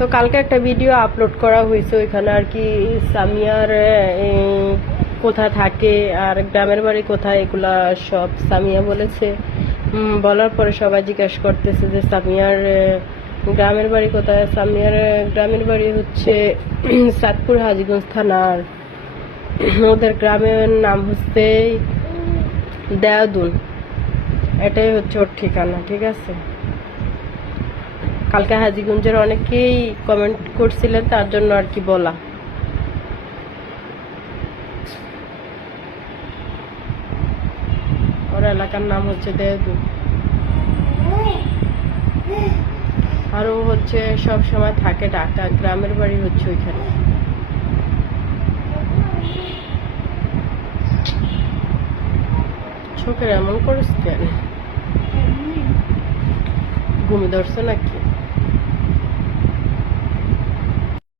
তো কালকে একটা ভিডিও আপলোড করা হয়েছে, ওইখানে আর কি সামিয়ার কোথায় থাকে আর গ্রামের বাড়ি কোথায় এগুলা সব সামিয়া বলেছে। বলার পরে সবাই জিজ্ঞাসা করতেছে যে সামিয়ার গ্রামের বাড়ি কোথায়। সামিয়ার গ্রামের বাড়ি হচ্ছে চাঁদপুর হাজীগঞ্জ থানার, ওদের গ্রামের নাম হচ্ছে দেয়াদুন, এটাই হচ্ছে ওর ঠিকানা। ঠিক আছে, কালকে হাজীগঞ্জের অনেকেই কমেন্ট করছিলেন, তার জন্য আর কি বলা। ওর এলাকার নাম হচ্ছে দেয়াদুন, আর ও হচ্ছে সব সময় থাকে ঢাকা, গ্রামের বাড়ি হচ্ছে ওইখানে। চোখের এমন করিস কেন? ঘুমি ধরছে নাকি?